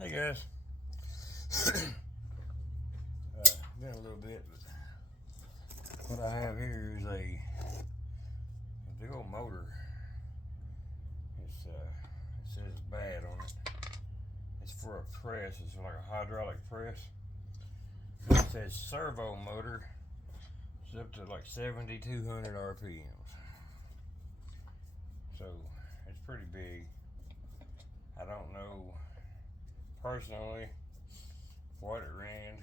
Hey guys, been a little bit, but what I have here is a big old motor. It says it's bad on it. It's for a press. It's like a hydraulic press. It says servo motor. It's up to like 7,200 RPMs. So it's pretty big. I don't know personally what it ran.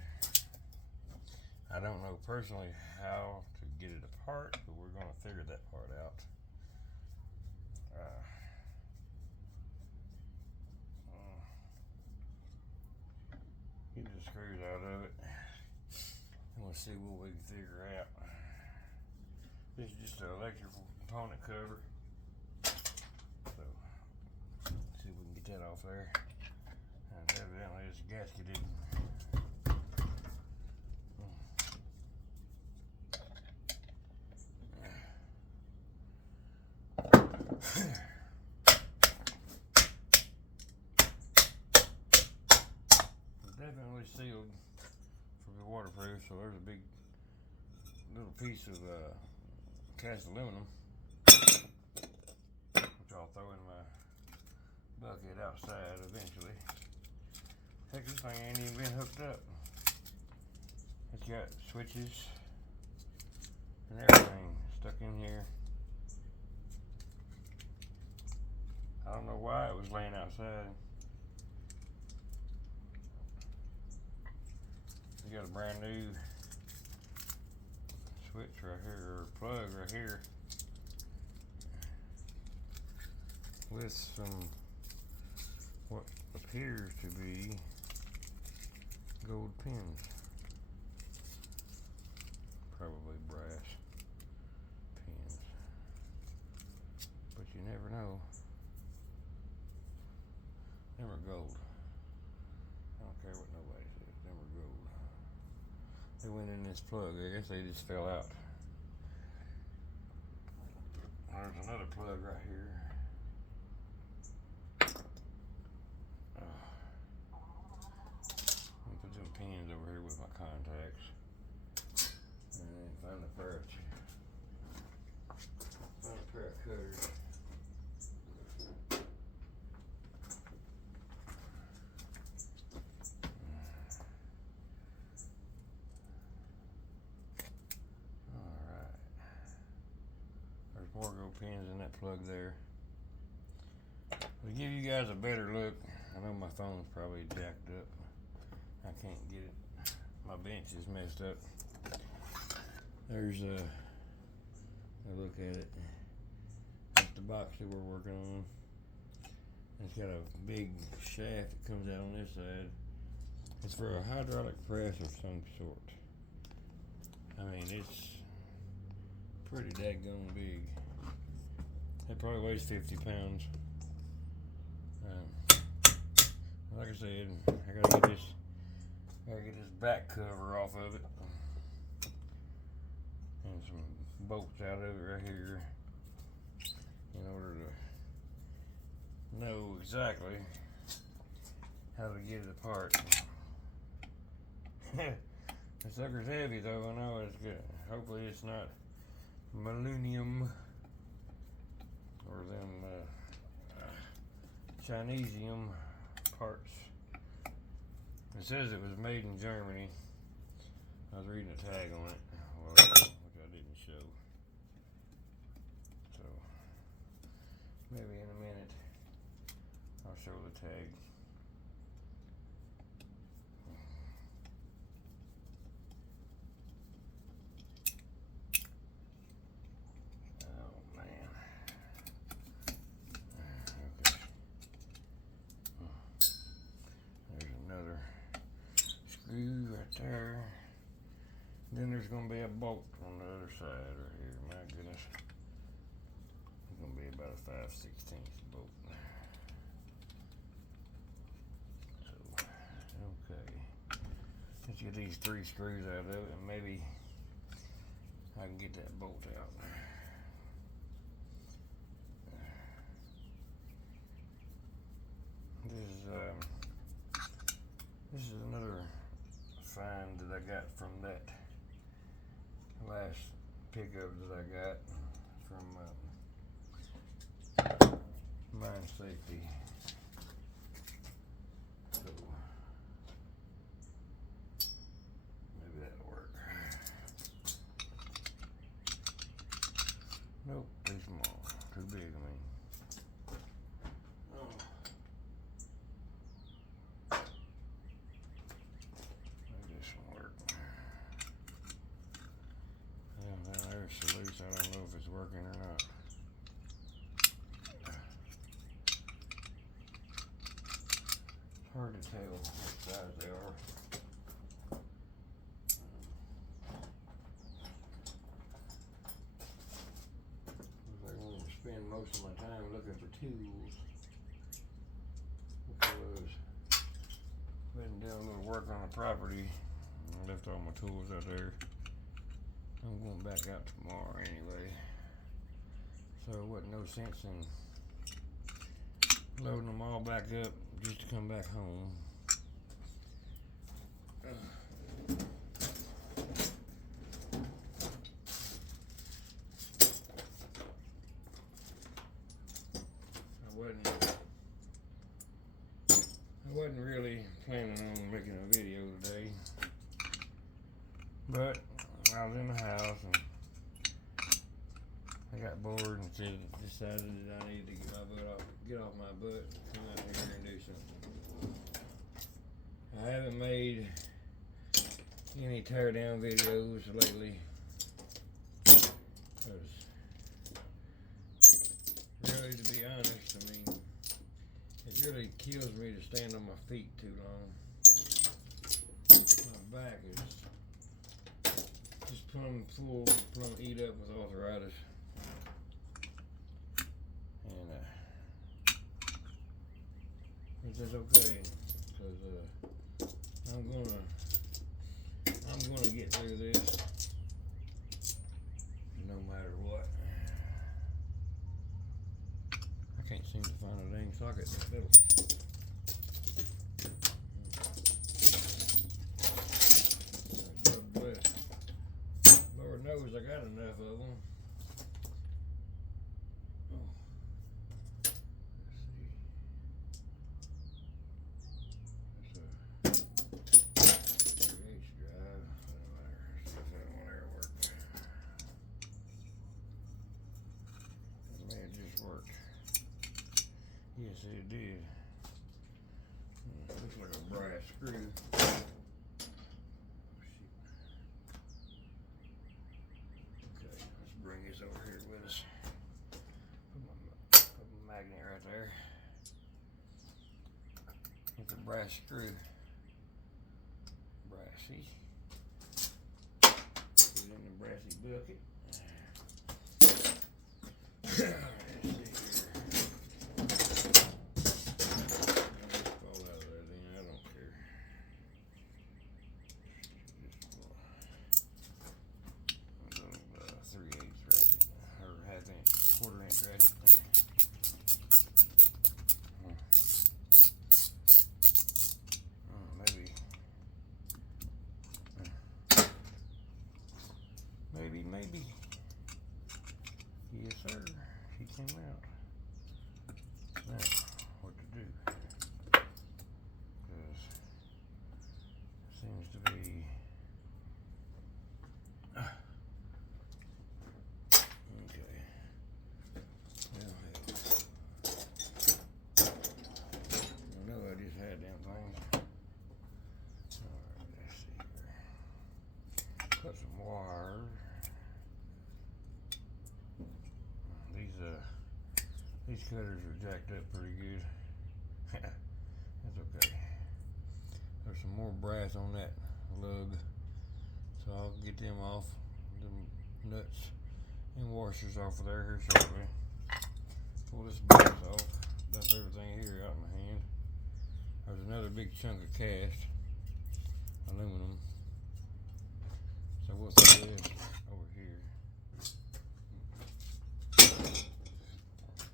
I don't know personally how to get it apart, but we're going to figure that part out. Get the screws out of it, and we'll see what we can figure out. This is just an electrical component cover, so see if we can get that off there. And evidently this gasket didn't. Definitely sealed for the waterproof, so there's a big little piece of cast aluminum, which I'll throw in my bucket outside eventually. Heck, this thing ain't even been hooked up. It's got switches and everything stuck in here. I don't know why it was laying outside. You got a brand new switch right here, or plug right here, with some what appears to be gold pins, probably brass pins, but you never know. Them are gold. I don't care what nobody says, them are gold. They went in this plug. I guess they just fell out. There's another plug right here. I'll put some pins over here with my contacts. And then find a pair of cutters. More gold pins in that plug there. To give you guys a better look, I know my phone's probably jacked up. I can't get it. My bench is messed up. There's a look at it. That's the box that we're working on. It's got a big shaft that comes out on this side. It's for a hydraulic press of some sort. I mean, it's pretty daggone big. It probably weighs 50 pounds. Like I said, I gotta get this back cover off of it, and some bolts out of it right here, in order to know exactly how to get it apart. The sucker's heavy though. I know it's good. Hopefully it's not millennium or them Chinesium parts. It says it was made in Germany. I was reading a tag on it, which I didn't show. So maybe in a minute I'll show the tag. Screw right there. Then there's going to be a bolt on the other side right here. My goodness. It's going to be about a 5/16 bolt. So, okay. Let's get these 3 screws out of it, and maybe I can get that bolt out. This is find that I got from that last pickup that I got from Mine Safety. So maybe that'll work. Nope, too small, too big. I mean. It's loose. I don't know if it's working or not. It's hard to tell what size they are. I want to spend most of my time looking for tools because I've been doing a little work on the property and I left all my tools out there. I'm going back out tomorrow anyway, so it wasn't no sense in loading them all back up just to come back home. I wasn't really planning on making a video today, but I was in the house and I got bored and decided that I needed to get off my butt and come out here and do something. I haven't made any tear down videos lately because really, to be honest, I mean, it really kills me to stand on my feet too long. My back is just plumb eat up with arthritis. And it's just okay, because I'm gonna get through this no matter what. I can't seem to find a dang socket in the middle. God bless. Lord knows I got enough of them. Oh. Let's see. That's a 3H drive. See if that one there worked. That may have just worked. Yes, it did. Looks like a brass screw. Bring this over here with us. Put my magnet right there. It's a brass screw. Brassy. Put it in the brassy bucket. Let's see here. Fall out of that thing. I don't care. Quarter-inch ratchet. Maybe. Yes, sir. She came out. Now, what to do? Because it seems to be. Cut some wire. These cutters are jacked up pretty good. That's okay. There's some more brass on that lug, so I'll get them off, them nuts and washers off of there here shortly. Pull this brass off. Dump everything here out in my hand. There's another big chunk of cast aluminum. So we'll throw this over here.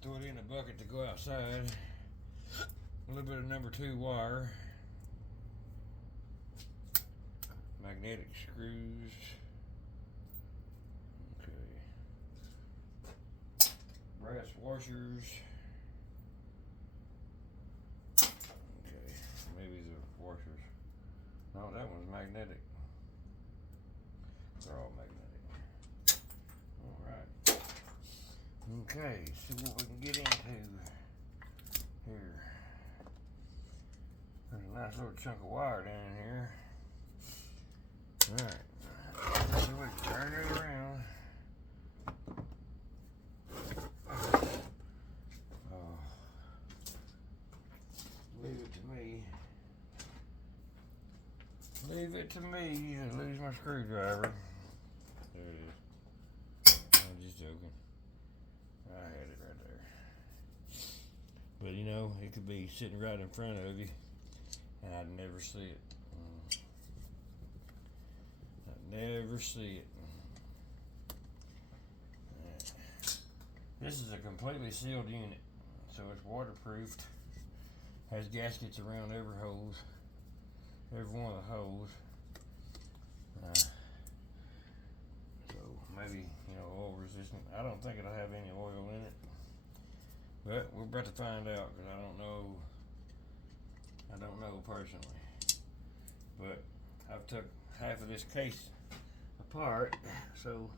Throw it in a bucket to go outside. A little bit of number 2 wire. magnetic screws. Okay. Brass washers. Okay, maybe the washers. No, that one's magnetic. They're all magnetic. Alright. Okay, see what we can get into here. There's a nice little chunk of wire down in here. Alright. So we can turn it around. Leave it to me. Leave it to me to lose my screwdriver. There it is. I'm just joking. I had it right there. But you know, it could be sitting right in front of you and I'd never see it. I'd never see it. This is a completely sealed unit, so it's waterproofed. Has gaskets around every hose, every one of the holes. So maybe, you know, oil resistant. I don't think it'll have any oil in it, but we're about to find out because I don't know personally. But I've took half of this case apart, so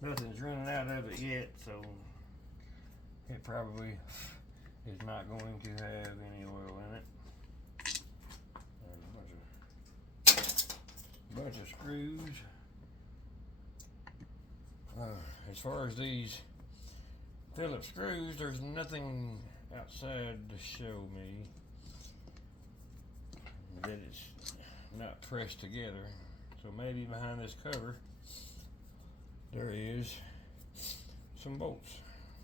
nothing's running out of it yet. So it probably is not going to have any oil in it. There's a bunch of screws. As far as these Phillips screws, there's nothing outside to show me that it's not pressed together. So maybe behind this cover there is some bolts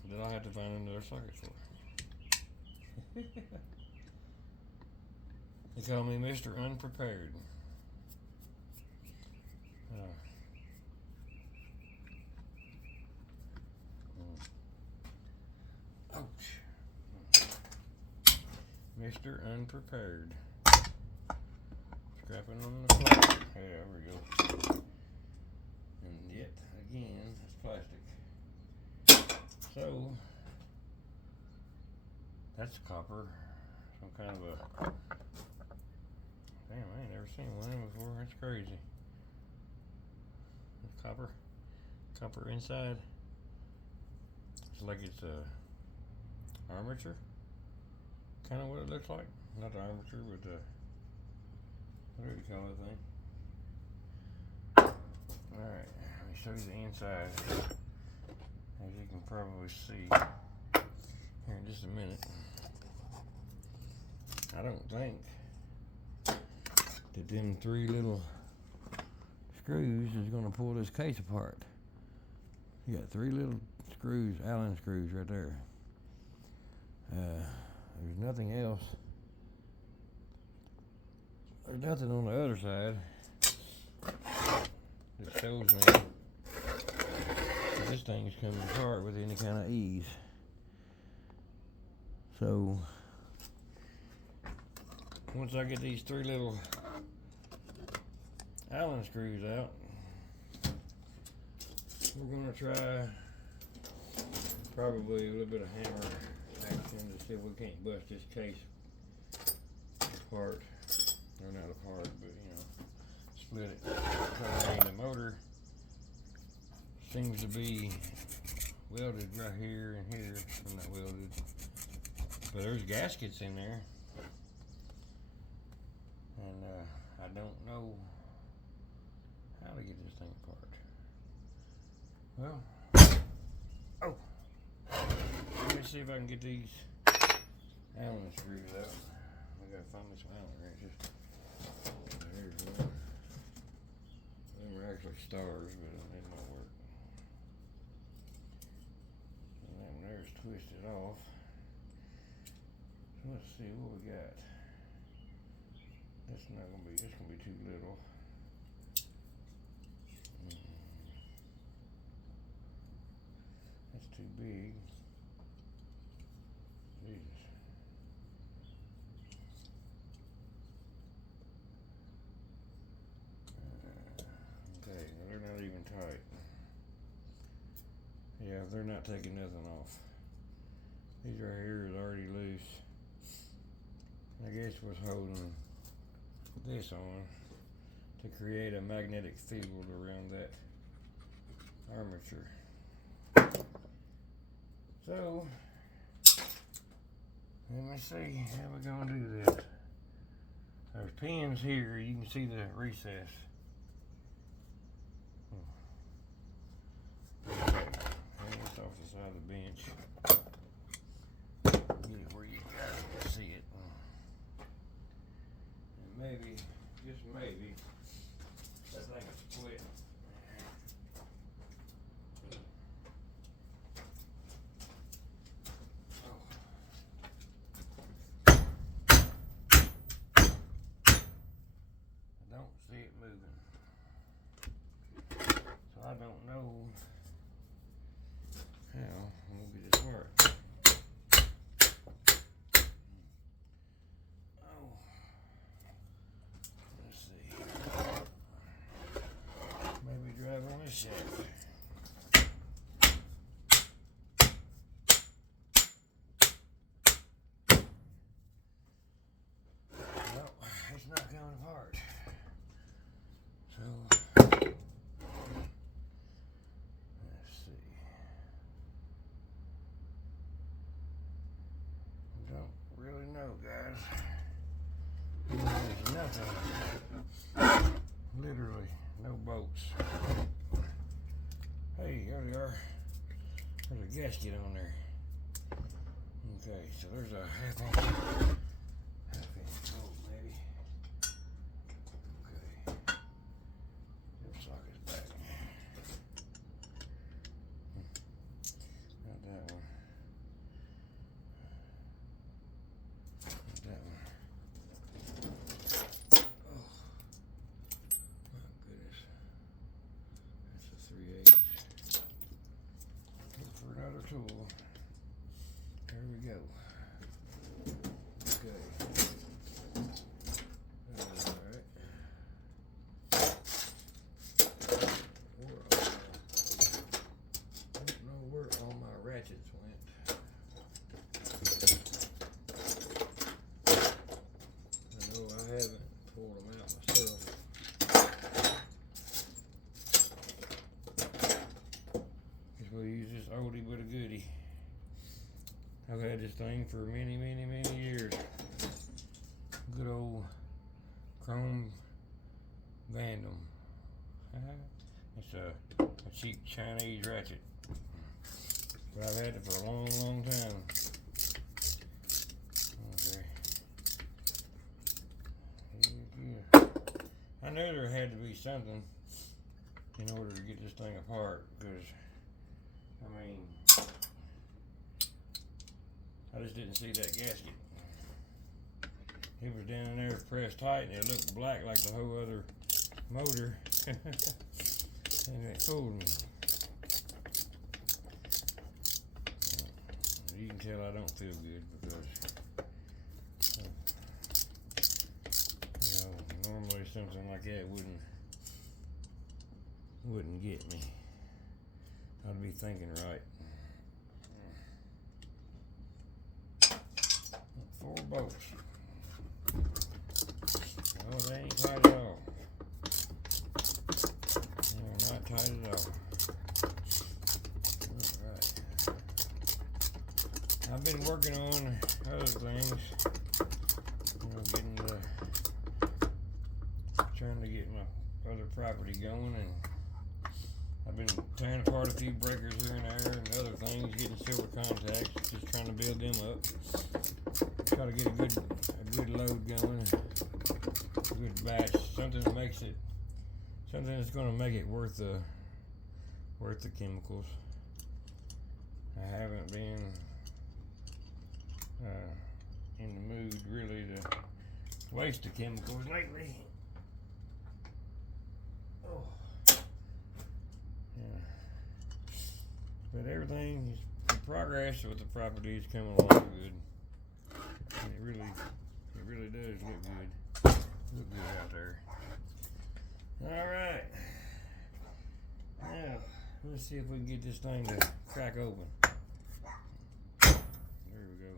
that I'll have to find another socket for. They call me Mr. Unprepared. Ouch. Mr. Unprepared. Scrapping on the floor. Hey, there we go. And yet again, it's plastic. So that's copper. Some kind of a, damn, I ain't never seen one before. That's crazy. Copper inside. It's like it's a armature. Kind of what it looks like. Not the armature, but the, what do you call that thing? Alright, let me show you the inside. As you can probably see here in just a minute. I don't think that them three little screws is going to pull this case apart. You got three little screws, Allen screws right there. There's nothing else. There's nothing on the other side that shows me that this thing is coming apart with any kind of ease. So once I get these three little Allen screws out, we're going to try probably a little bit of hammer action to see if we can't bust this case apart. Or not apart, but you know, split it. And the motor seems to be welded right here and here. Well, not welded, but there's gaskets in there. And I don't know how to get this thing apart. Well, oh, let me see if I can get these Allen screws out. I gotta find me some Allen wrenches. There's one. They were actually stars, but they didn't work. And that one there's twisted off. So let's see what we got. That's not gonna be, it's gonna be too little. That's too big. Jesus. tight. Yeah, they're not taking nothing off. These right here is already loose. I guess what's holding this on to create a magnetic field around that armature. So, let me see how we're gonna do this. There's pins here, you can see the recess. Hang this off the side of the bench. Get it where you guys can see it. And maybe, just maybe, that thing will split. See it moving, so I don't know how I'm gonna get this work. Oh, let's see. Maybe drive on this shaft. No, it's not coming apart. So, let's see. I don't really know, guys. There's nothing. Literally, no bolts. Hey, here they are. There's a gasket on there. Okay, so there's a half inch bolt, maybe. Okay. Socket's back. Not that one. Not that one. Oh, my goodness. That's a 3/8. Look for another tool. There we go. Okay. Ratchets went. I know I haven't pulled them out myself. Guess we'll use this oldie but a goodie. I've had this thing for many years. Good old chrome Vandam. It's a cheap Chinese ratchet. But I've had it for a long time. Okay. Yeah. I knew there had to be something in order to get this thing apart, because, I mean, I just didn't see that gasket. It was down there pressed tight and it looked black like the whole other motor. And it fooled me. You can tell I don't feel good because, normally something like that wouldn't get me. I'd be thinking right. 4 bolts. Oh, they ain't tight at all. They're not tight at all. I've been working on other things, trying to get my other property going, and I've been tearing apart a few breakers here and there and other things, getting silver contacts, just trying to build them up. Try to get a good load going, a good batch, something that's going to make it worth the chemicals. I haven't been in the mood really to waste the chemicals lately. Oh, yeah. But everything, the progress with the property is coming along good. And it really does look good. Look good out there. All right. Let's see if we can get this thing to crack open. There we go.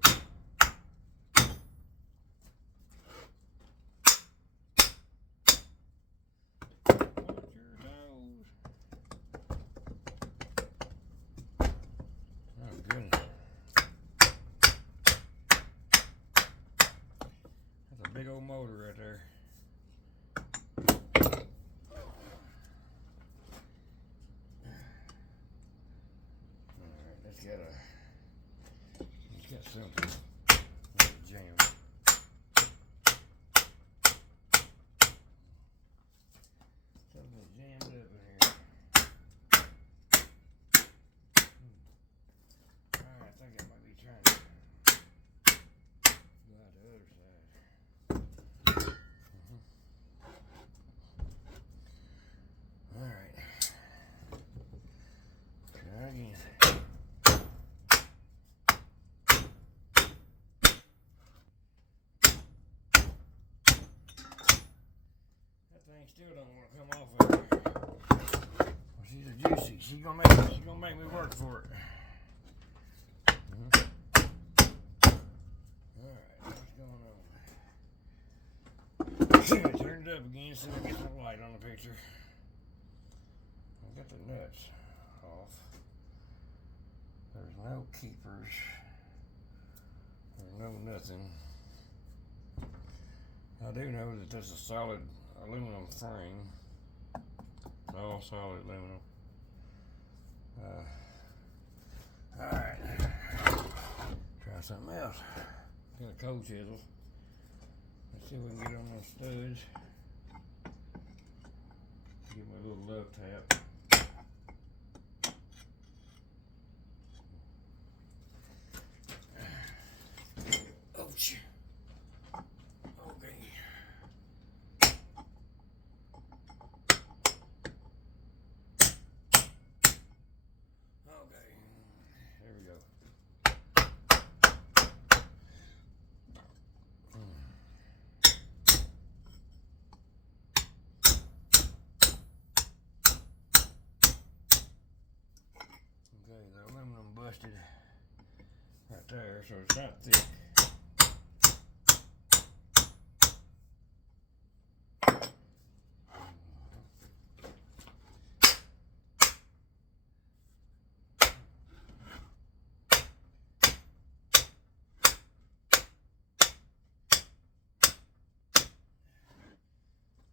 Oh goodness. That's a big old motor right there. It's got something. Let it jam. Something jammed up in here. Alright, I think it might be trying to go out the other side. Alright. Try again. Still don't want to come off of her. Well, she's a juicy. She's gonna make me work for it. Alright, what's going on? I turned it up again so we get some light on the picture. I got the nuts off. There's no keepers. There's no nothing. I do know that this is a solid aluminum frame. All solid aluminum. Alright. Try something else. Got a cold chisel. Let's see if we can get on those studs. Give me a little love tap. Ouch. Okay. There we go. Okay, the aluminum busted right there, so it's not thick.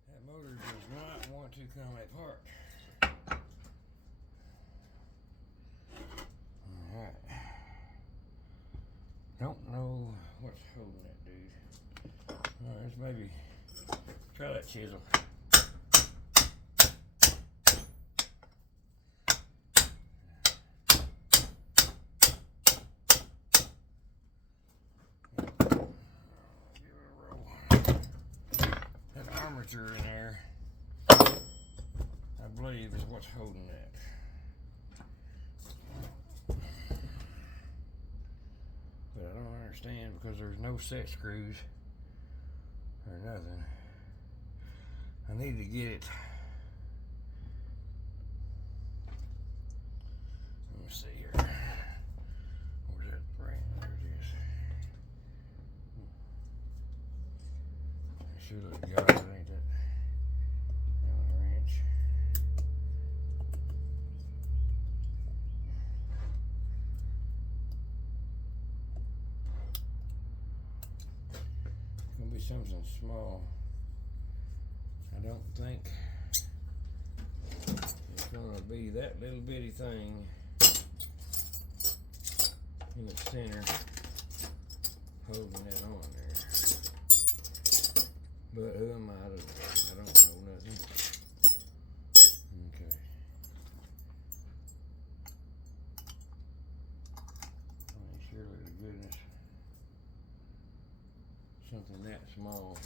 That motor does not want to come apart. Alright. Don't know what's holding that dude. Alright, let's maybe try that chisel. Give it a roll. That armature in there, I believe, is what's holding that. But I don't understand because there's no set screws or nothing. I need to get it. Let me see here. Where's that ring? There it is. Sure looks good, ain't that? Allen wrench. It's gonna be something small. I don't think it's gonna be that little bitty thing in the center holding that on there. But who am I? I don't know nothing. Okay. Surely to goodness, something that small.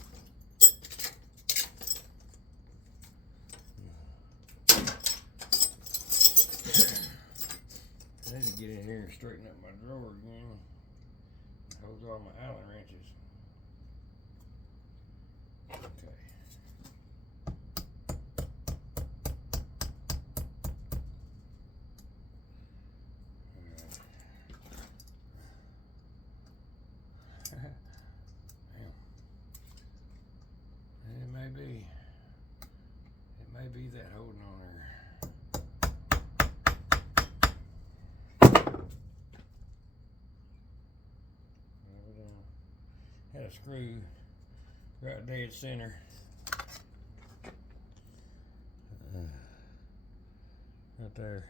I need to get in here and straighten up my drawer again. It holds all my Allen wrenches. Okay. be that holding on there? Had a screw right dead center. Right there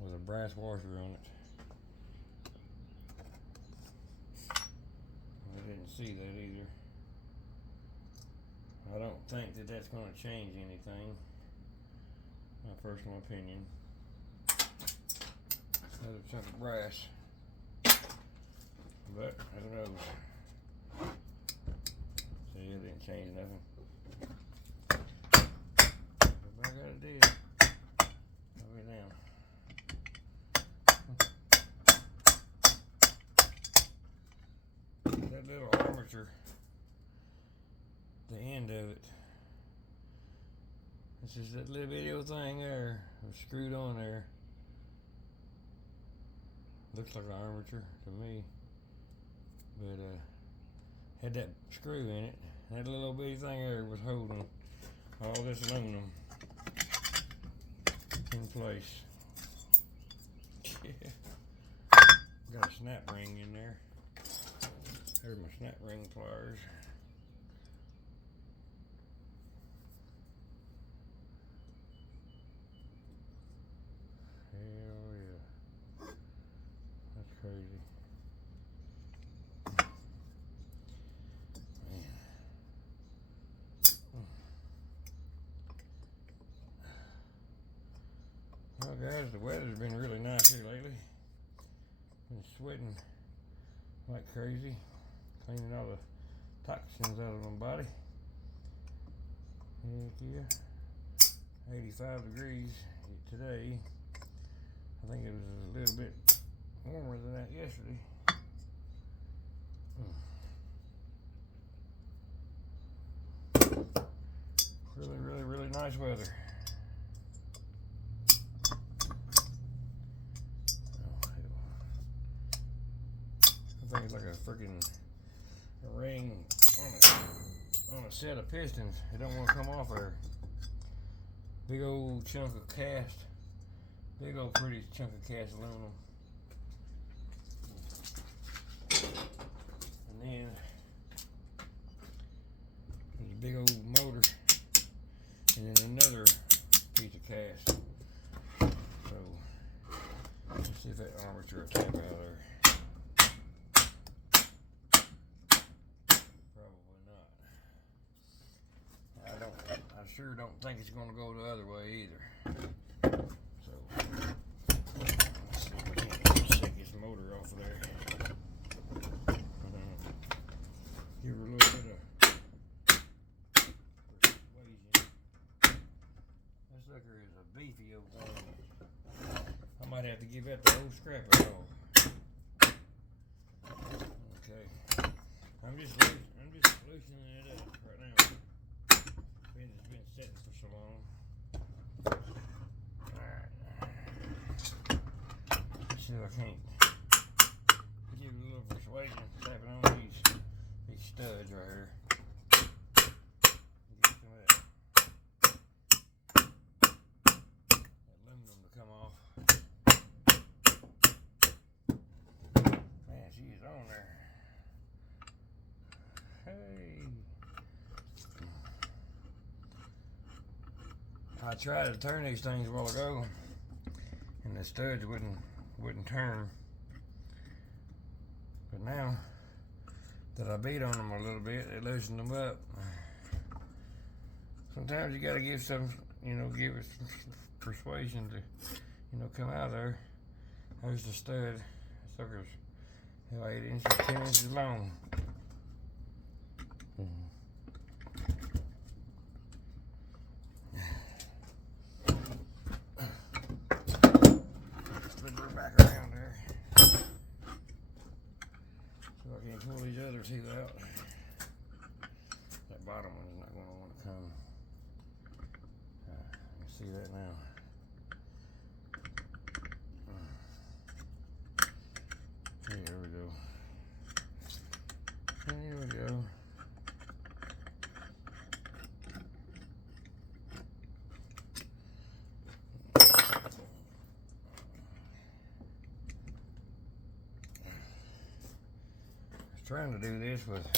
with a brass washer on it. I didn't see that either. I don't think that that's going to change anything. My personal opinion. Another chunk of brass. But I don't know. See, it didn't change nothing. What I gotta do? Hold it down. That little armature, the end of it. It's just that little video thing there, screwed on there. Looks like an armature to me, but had that screw in it. That little bitty thing there was holding all this aluminum in place. Yeah. Got a snap ring in there. There's my snap ring pliers. Hell yeah. That's crazy. Man. Well guys, the weather's been really nice here lately. Been sweating like crazy. Cleaning all the toxins out of my body. Heck yeah. 85 degrees today. I think it was a little bit warmer than that yesterday. Really nice weather. I think it's like a freaking ring on a set of pistons. It don't want to come off there. Big old chunk of cast. Big old pretty chunk of cast aluminum. And then there's a big old motor. And then another piece of cast. So let's see if that armature will tap out of there. I sure don't think it's going to go the other way either. So, let's see if we can't shake this motor off of there. Give her a little bit of persuasion. This sucker is a beefy old thing. I might have to give that the whole scrap of it all. Okay. I'm just loosening it up right now. It's been sitting for so long. Alright. See if I can't give it a little persuasion, tapping on these studs right here. Get some of that aluminum to come off. Man, she is on there. Hey. I tried to turn these things a while ago, and the studs wouldn't turn. But now that I beat on them a little bit, it loosened them up. Sometimes you gotta give it some persuasion to, come out of there. There's the stud. That sucker's 8 inches, 10 inches long. Pull these other two out. That bottom one is not going to want to come. You can see that now. There we go. There we go. trying to do this with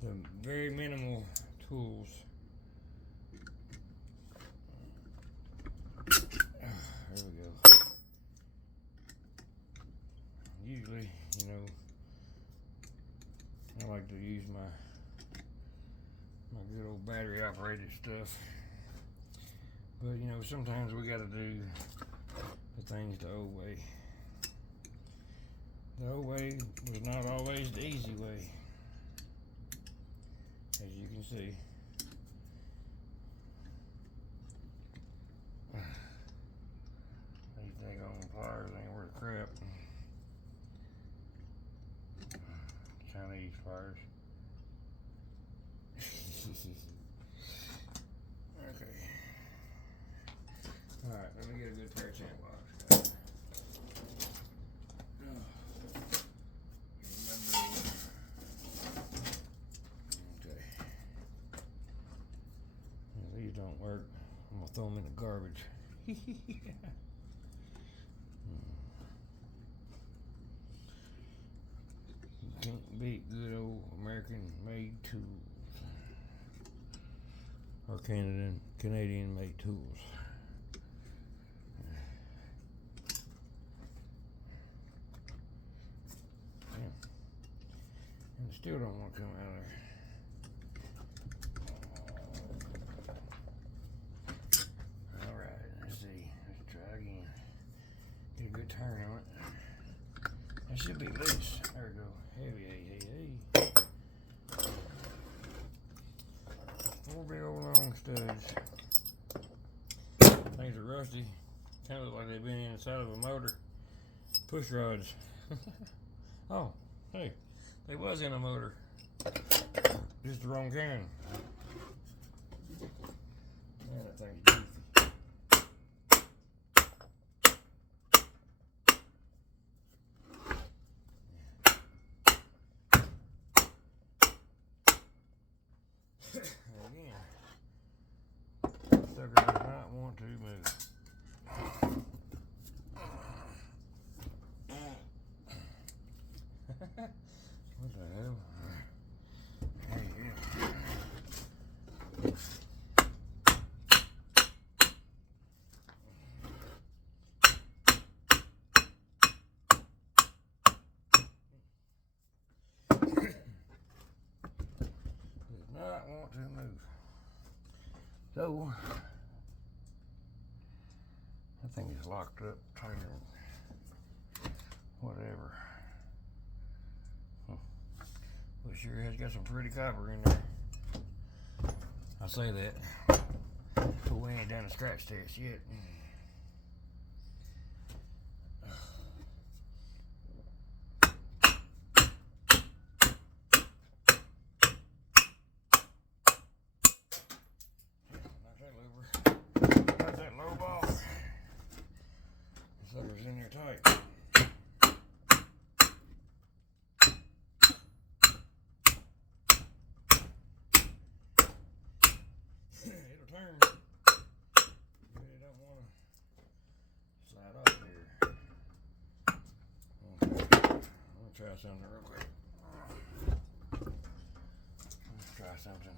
the very minimal tools. There we go. Usually, you know, I like to use my good old battery operated stuff. But you know, sometimes we gotta do the things the old way. The old way was not always the easy way, as you can see. These daggone pliers ain't worth crap. Chinese pliers. Okay. Alright, let me get a good pair of champ blocks. Okay. If these don't work, I'm gonna throw them in the garbage. Can't beat good old American made tools. Or Canadian made tools. Yeah. And still don't want to come out of there. Alright, let's see. Let's try again. Get a good turn on it. That should be loose. There we go. Heavy, hey. 4 big old long studs. Things are rusty. Kind of look like they've been inside of a motor. Push rods. Oh, hey, they was in a motor. Just the wrong kind. Man, that thing's goofy. Again, sucker does not want to move. What the hell? Hey, yeah. Does not want to move. So, that thing is locked up tighter than whatever. Well, it sure has got some pretty copper in there. I say that, but we ain't done a scratch test yet. Got that lobe off. The sucker's in there tight. It'll turn, but it don't want to slide off here. Okay, I'm gonna try something real quick. Let's try something.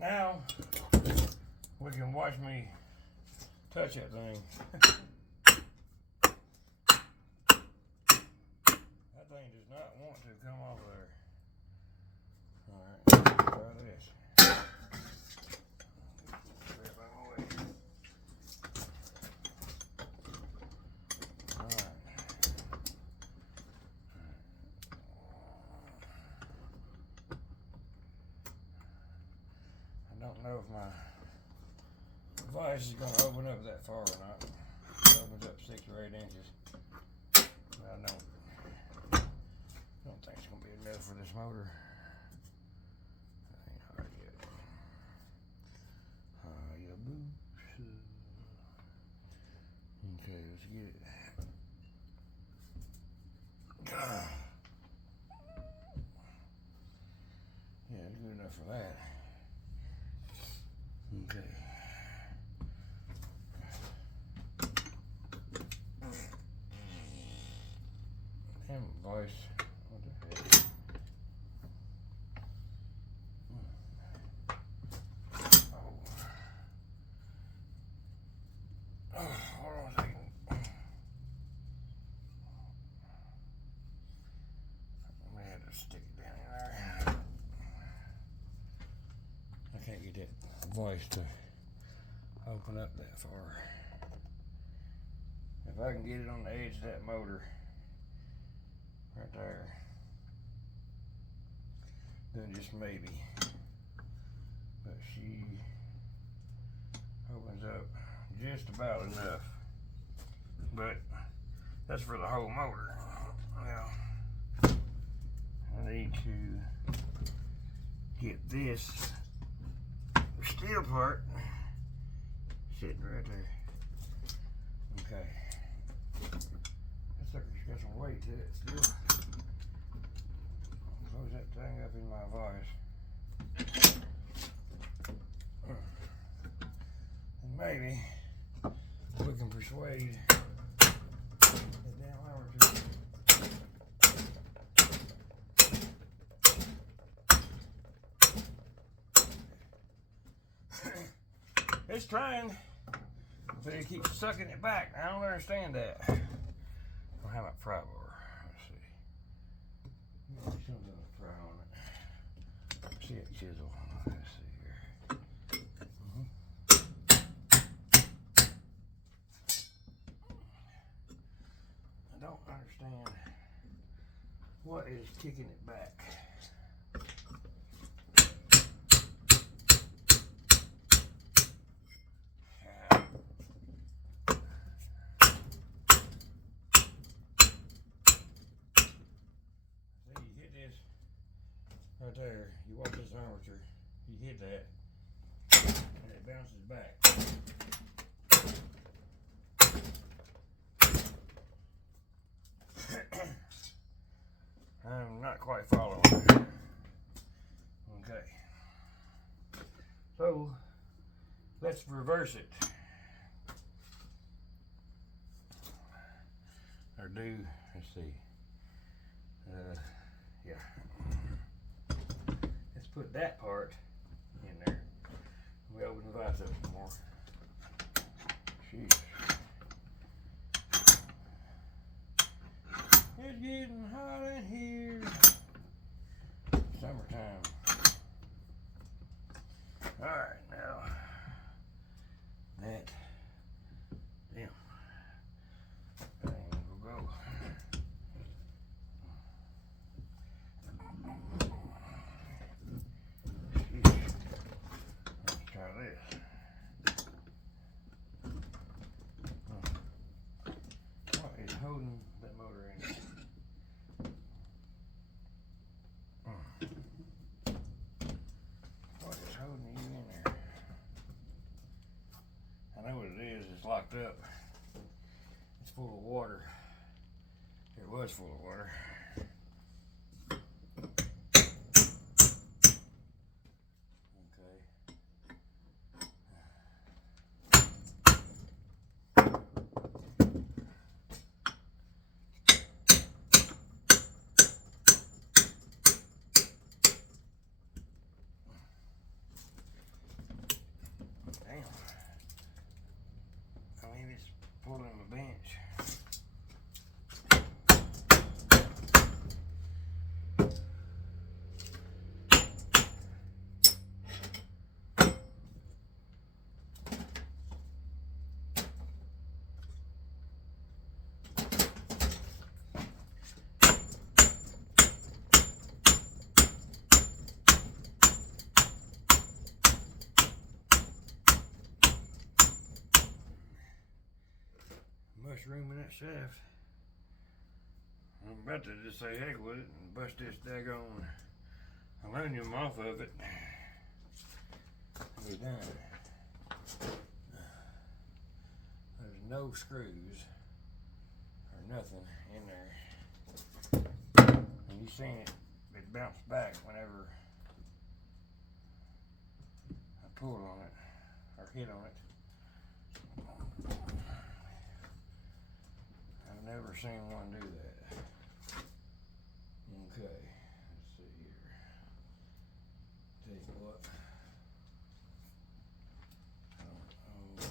Now, we can watch me touch that thing. That thing does not want to come off there. Alright, let's try this. Grab my way. Alright. I don't know if my device is going to open up that far or not. It opens up 6 or 8 inches. I don't think it's gonna be enough for this motor. That ain't hard yet. Okay, let's get it. Yeah, it's good enough for that. Okay. Damn voice. What the heck? Hold on a second. I'm gonna have to stick it down in there. I can't get that voice to open up that far. If I can get it on the edge of that motor, right there, then just maybe. But she opens up just about enough. But that's for the whole motor. Now, I need to get this steel part sitting right there. Okay. That sucker's got some weight to it still. Close that thing up in my vise. And maybe we can persuade the damn armature. It's trying, but it keeps sucking it back. I don't understand that. I don't have a pry bar. Let's see. Maybe something to pry on it. See that chisel. Let's see here. I don't understand what is kicking it back. Right there, you watch this armature, you hit that, and it bounces back. I'm not quite following. Okay. So, let's reverse it. Or do, let's see. Yeah. Put that part in there. We open the vise up some more. Jeez. It's getting hot in here. Summertime. Alright, now that damn thing will go. This. What is holding that motor in? What is holding you in there? I know what it is. It's locked up. It's full of water. It was full of water. Pulling the bench. Much room in that shaft. about to just say heck with it and bust this daggone aluminum off of it. Be done. There's no screws or nothing in there. And you seen it bounce back whenever I pulled on it or hit on it. I've never seen one do that. Okay, let's see here. Tell you what. I don't know.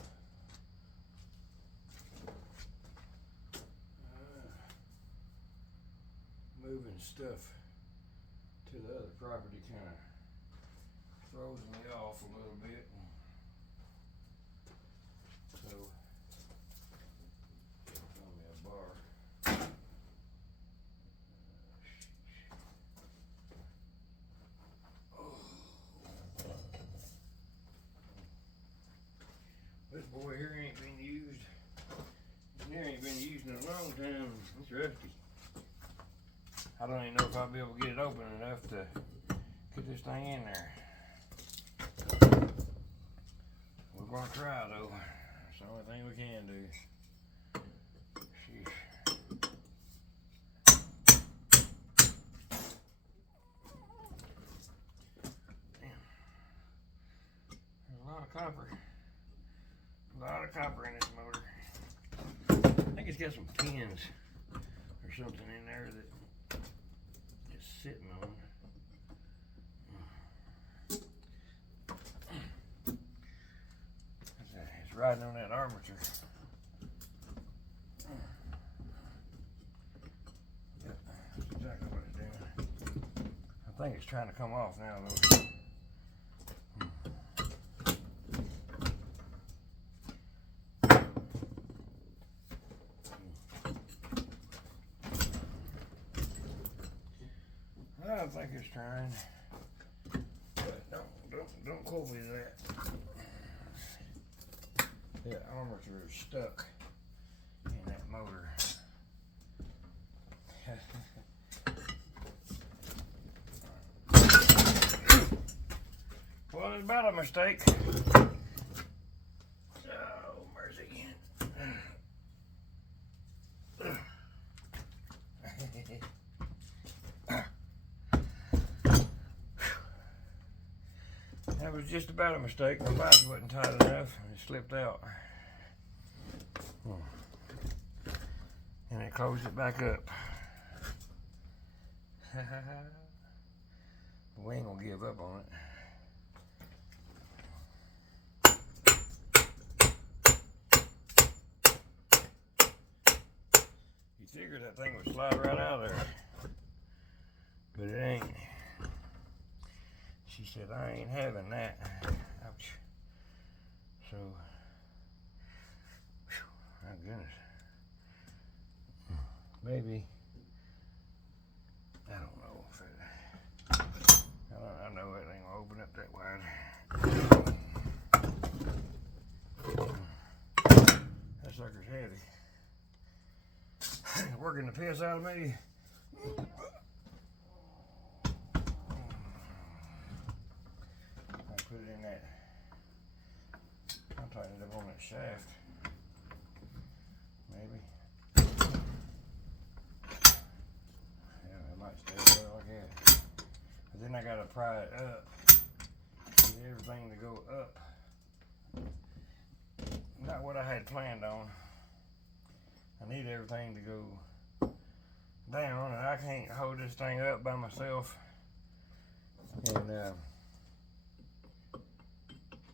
Moving stuff to the other property kind of throws me off a little bit. So, throw me a bar. This boy here ain't been used. He ain't been used in a long time. It's rusty. I don't even know if I'll be able to get it open enough to get this thing in there. We're gonna try though. It's the only thing we can do. Sheesh. Damn. There's a lot of copper. A lot of copper in this motor. I think it's got some pins or something in there that it's sitting on. It's riding on that armature. Yep, that's exactly what it's doing. I think it's trying to come off now though. I think it's trying, but don't quote me to that. That armature is stuck in that motor. Well, it's about a mistake. Oh, mercy. That was just about a mistake. My vise wasn't tight enough and it slipped out. And it closed it back up. We ain't gonna give up on it. You figured that thing would slide right out of there, but it ain't. She said, I ain't having that. Ouch. So, whew, my goodness. Maybe, I don't know if it, I know it ain't gonna open up that wide. That sucker's heavy. Working the piss out of me. Put it in that. I'll tighten it up on that shaft. Maybe. Yeah, it might stay well like that. But then I gotta pry it up. Get everything to go up. Not what I had planned on. I need everything to go down, and I can't hold this thing up by myself. And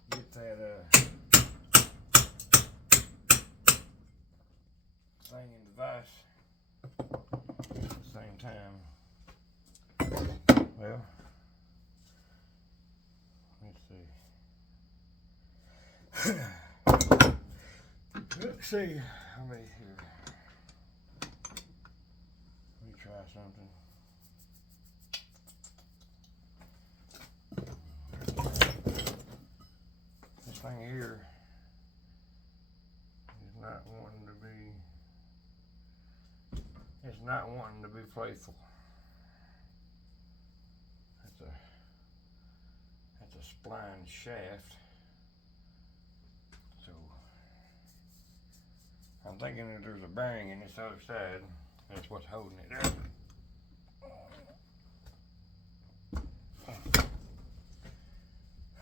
get that thing in the vise at the same time. Well, let's see. Let me here. Let me try something. This thing here is not wanting to be, it's not wanting to be playful. That's a spline shaft. So I'm thinking that there's a bearing in this other side. That's what's holding it up.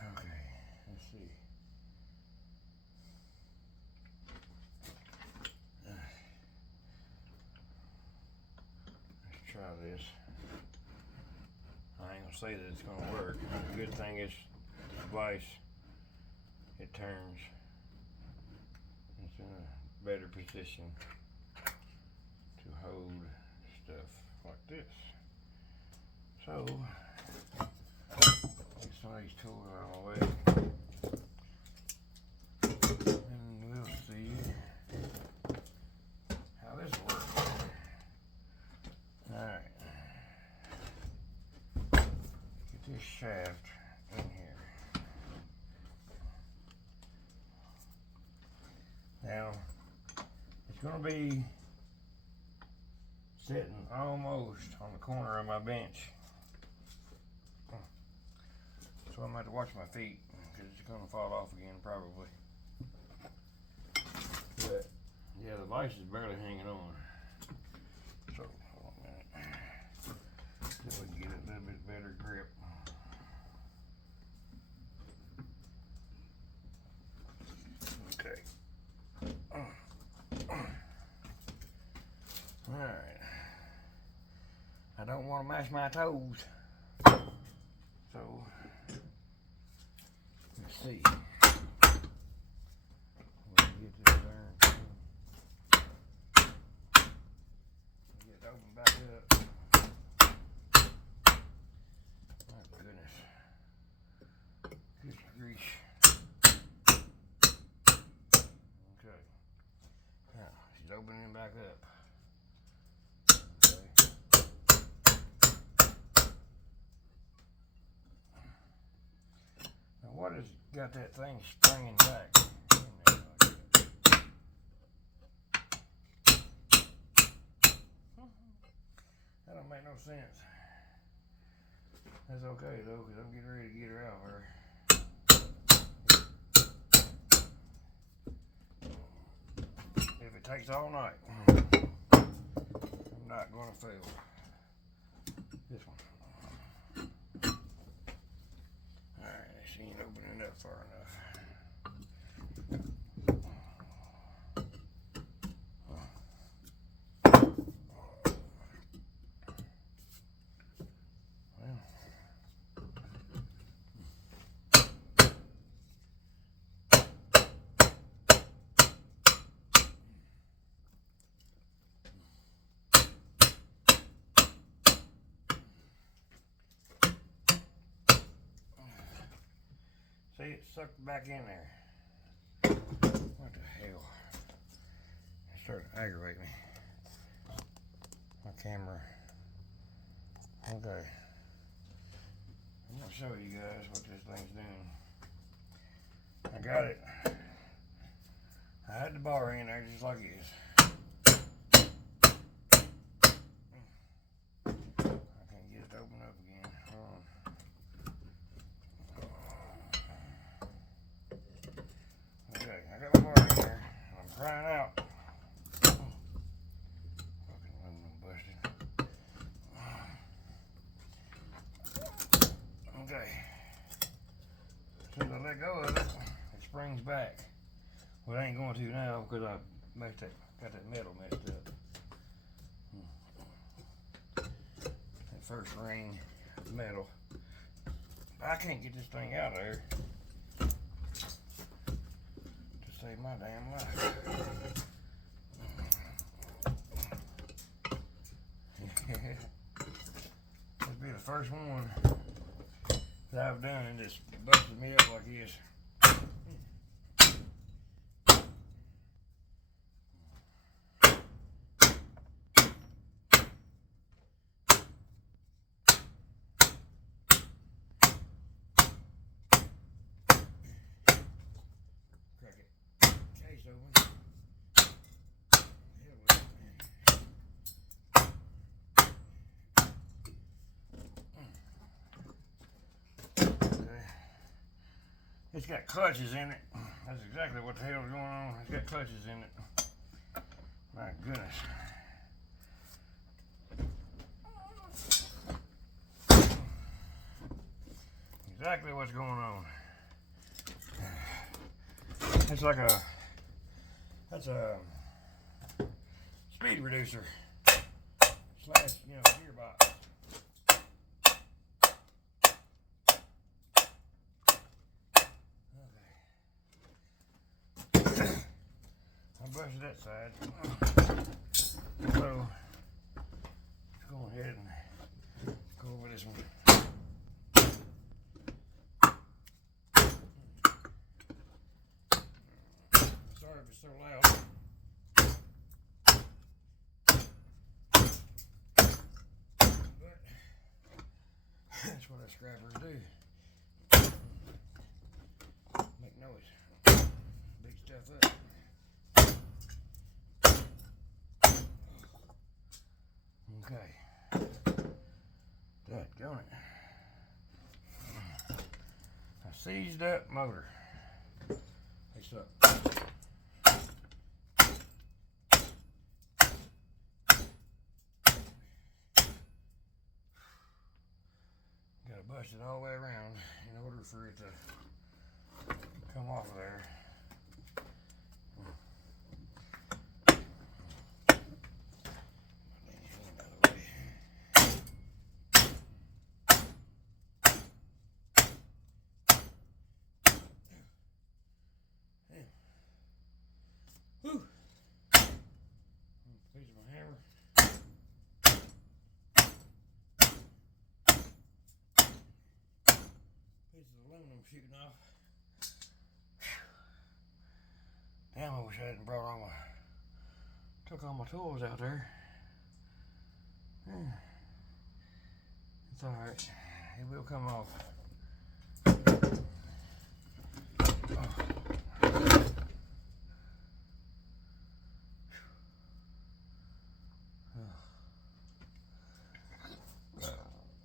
Okay, let's see. Let's try this. I ain't gonna say that it's gonna work. The good thing is the vise, it turns. It's in a better position to hold stuff like this. So, get some of these tools out of my way, and we'll see how this works. Alright. Get this shaft in here. Now, it's going to be sitting almost on the corner of my bench. So I'm going to have to watch my feet because it's going to fall off again probably. But yeah, the vise is barely hanging on. So hold on a minute. See if we can get a little bit better grip. Okay. Alright. I don't want to mash my toes. So let's see. We'll get this iron. Get it open back up. My goodness. Just grease. Okay. Now she's opening back up. Okay. Now what has got that thing springing back? That don't make no sense. That's okay though, because I'm getting ready to get her out of her. If it takes all night, I'm not going to fail. This one. Alright, she ain't opening up far enough. See, it sucked back in there. What the hell? It started to aggravate me. My camera. Okay. I'm going to show you guys what this thing's doing. I got it. I had the bar in there just like this. I can't get it to open up again. Hold on. Okay, I got my bar in there. I'm crying out. Fucking aluminum busted. Okay. As soon as I let go of it, it springs back. Well, it ain't going to now because I got that metal messed up. That first ring of metal. I can't get this thing out of there. Save my damn life. This be the first one that I've done and just busted me up like this. Crack it. Case open. It's got clutches in it. That's exactly what the hell's going on. It's got clutches in it. My goodness. Exactly what's going on. It's like that's a speed reducer slash, gearbox. Okay. I busted that side. So let's go ahead and go over this one. Sorry if it's so loud. But that's what a scrapper do. Make noise. Big stuff up. Okay. Dadgummit it. A seized up motor. Hey, sup. Gotta bust it all the way around in order for it to come off of there. Whew. Piece of my hammer. Piece of aluminum shooting off. Damn, I wish I hadn't brought took all my tools out there. It's alright. It will come off.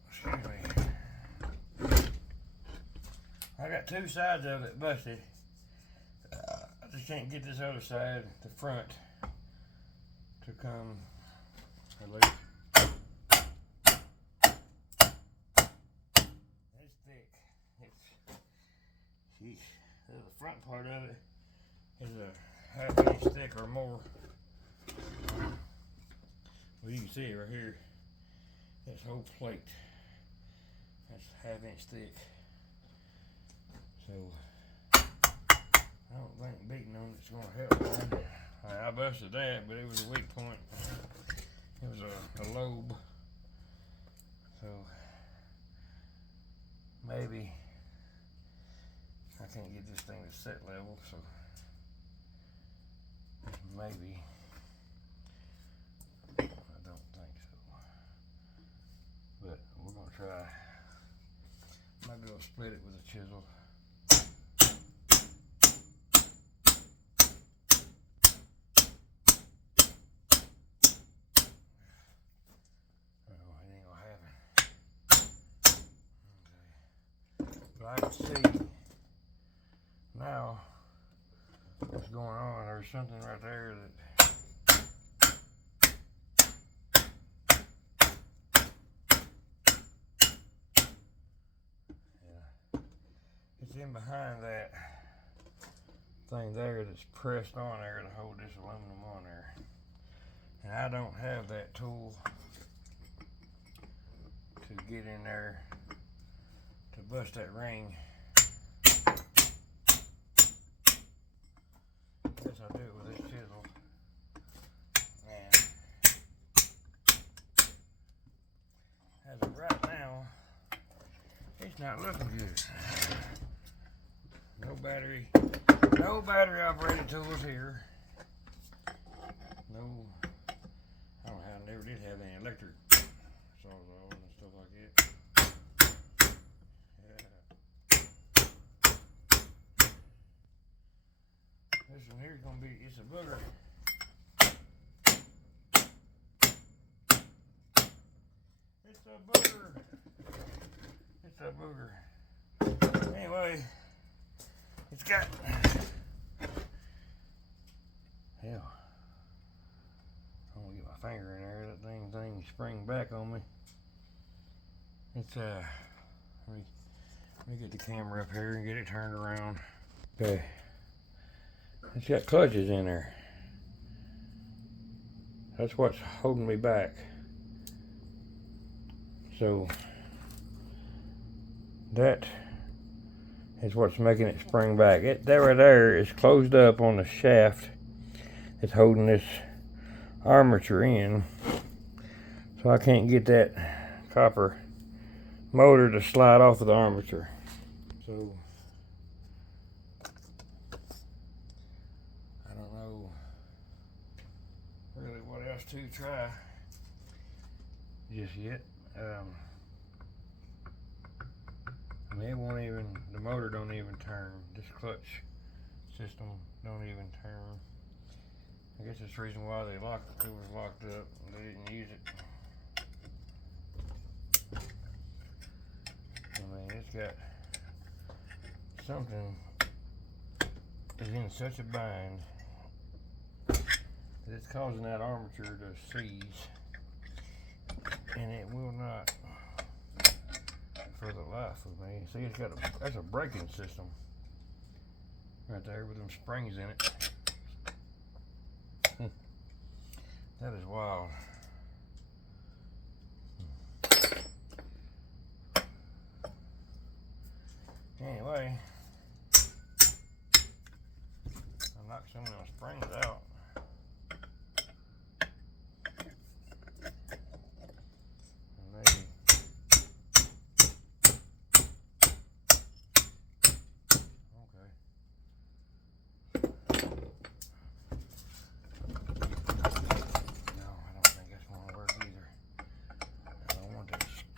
Excuse me. I got two sides of it busted. I just can't get this other side, the front, to come loose. It's thick. Sheesh. The front part of it is a half-inch thick or more. Well, you can see it right here. This whole plate. That's half-inch thick. So I don't think beating on it's gonna help. I busted that, but it was a weak point. It was a lobe. So maybe I can't get this thing to set level, so maybe. I don't think so. But we're gonna try. Maybe we'll split it with a chisel. I can see now what's going on. There's something right there that it's in behind that thing there that's pressed on there to hold this aluminum on there. And I don't have that tool to get in there to bust that ring. Guess I'll do it with this chisel. And as of right now, it's not looking good. No battery operated tools here. No, I never did have any electric sawzalls and stuff like that. This one here is gonna be, it's a booger. It's a booger. It's a booger. Anyway, It's got, hell, I'm gonna get my finger in there. That thing spring back on me. It's let me get the camera up here and get it turned around. Okay, it's got clutches in there. That's what's holding me back. So that is what's making it spring back. That right there is closed up on the shaft. It's holding this armature in, so I can't get that copper motor to slide off of the armature. So I don't know really what else to try just yet. I mean, it won't even, the motor don't even turn. This clutch system don't even turn. I guess that's the reason why it was locked up. They didn't use it. I mean, it's got something is in such a bind that it's causing that armature to seize, and it will not for the life of me. See, it's got that's a braking system right there with them springs in it. That is wild. Anyway, I knocked some of those springs out.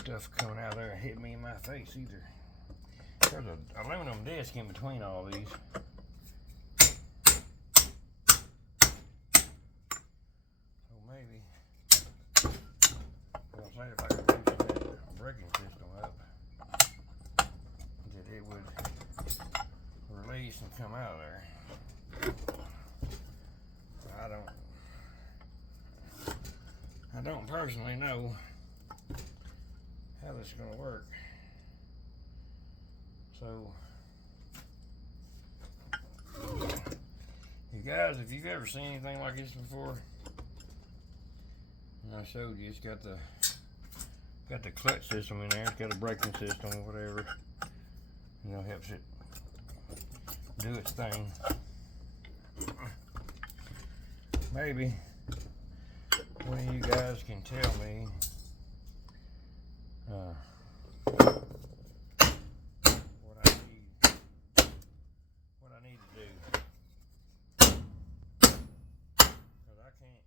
Stuff coming out there and hit me in my face either. There's an aluminum disc in between all these. So maybe, well, say if I could loosen that braking system up, that it would release and come out of there. I don't personally know how this is going to work. So, you guys, if you've ever seen anything like this before, and I showed you, it's got the clutch system in there. It's got a braking system or whatever. You know, helps it do its thing. Maybe one of you guys can tell me what I need to do, because I can't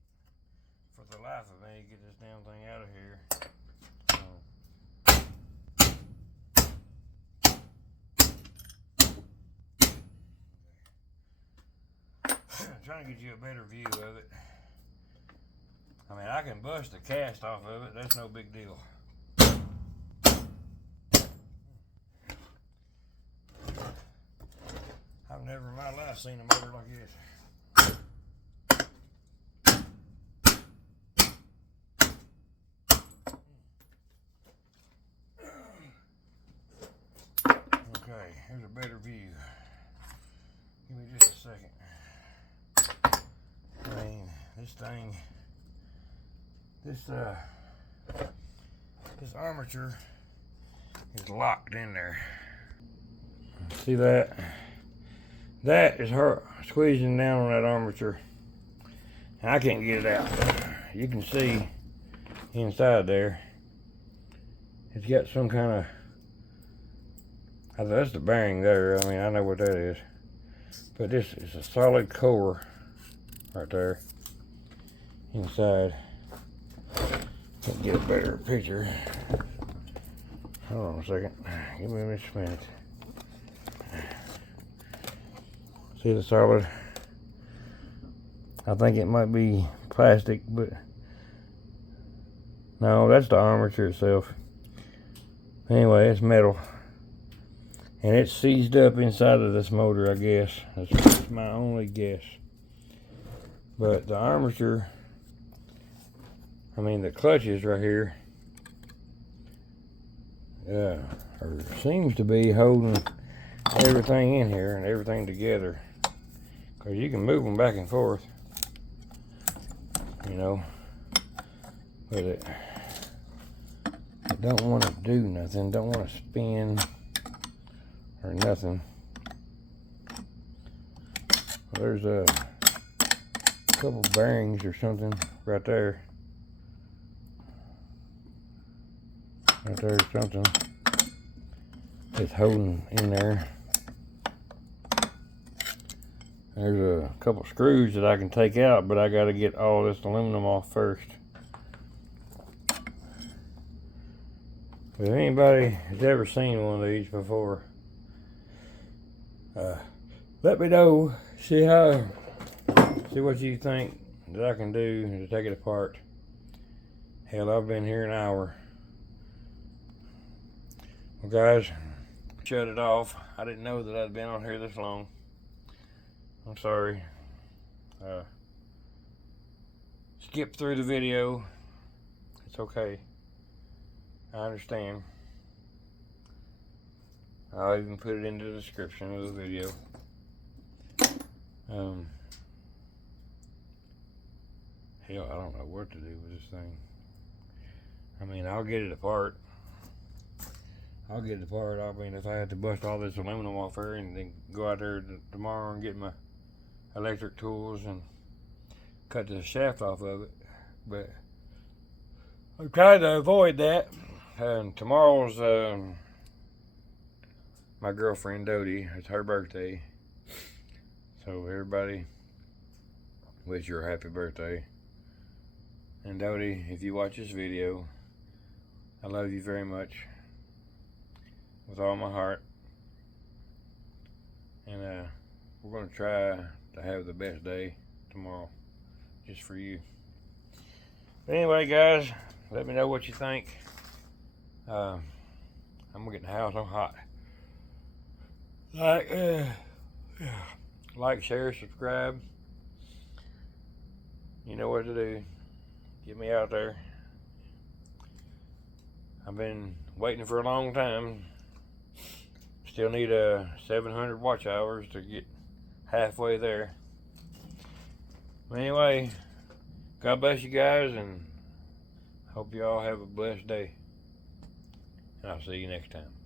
for the life of me get this damn thing out of here. I'm trying to get you a better view of it. I mean, I can bust the cast off of it, that's no big deal. I've never in my life seen a motor like this. Okay, here's a better view. Give me just a second. I mean, this thing, this armature is locked in there. See that? That is her squeezing down on that armature. I can't get it out. You can see inside there. It's got some kind of, that's the bearing there. I mean, I know what that is. But this is a solid core right there inside. Can't get a better picture. Hold on a second. Give me just a minute. See the solid? I think it might be plastic, but no, that's the armature itself. Anyway, it's metal. And it's seized up inside of this motor, I guess. That's my only guess. But the armature, I mean the clutches right here, seems to be holding everything in here and everything together. Because you can move them back and forth, you know. But it don't want to do nothing, don't want to spin or nothing. There's a couple bearings or something right there. Right there's something that's holding in there. There's a couple screws that I can take out, but I got to get all this aluminum off first. If anybody has ever seen one of these before, let me know. See what you think that I can do to take it apart. Hell, I've been here an hour. Well, guys, shut it off. I didn't know that I'd been on here this long. I'm sorry. Skip through the video. It's okay. I understand. I'll even put it in the description of the video. Hell, I don't know what to do with this thing. I mean, I'll get it apart. I mean, if I had to bust all this aluminum off here and then go out there tomorrow and get my electric tools and cut the shaft off of it. But I'm trying to avoid that. Tomorrow's my girlfriend Dodie. It's her birthday. So everybody, wish her a happy birthday. And Dodie, if you watch this video, I love you very much. With all my heart. And we're going to try to have the best day tomorrow. Just for you. But anyway, guys, let me know what you think. I'm going to get in the house. I'm hot. Like, share, subscribe. You know what to do. Get me out there. I've been waiting for a long time. Still need 700 watch hours to get halfway there. But anyway, God bless you guys, and hope you all have a blessed day. And I'll see you next time.